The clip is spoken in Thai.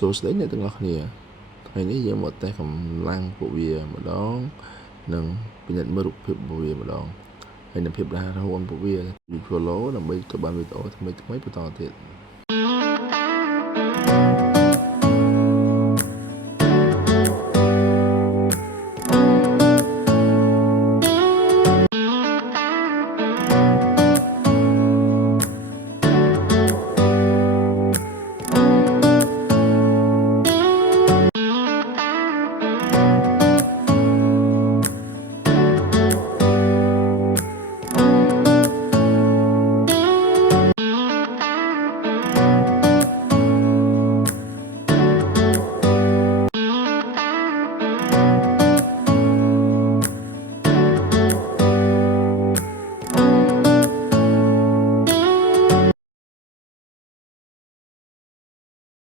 số đấy này từng ngọc nè ngàyนี้ยังหมดแต่กำลังปวีมาดองหนึ่งเป็นยันมารุเพียบปวีมาดองให้นำเพียบได้ทั้งวันปวีอยู่ชัวโลนำไปตัวบ้านไปโตทำไมไม่ไปต่อเถิด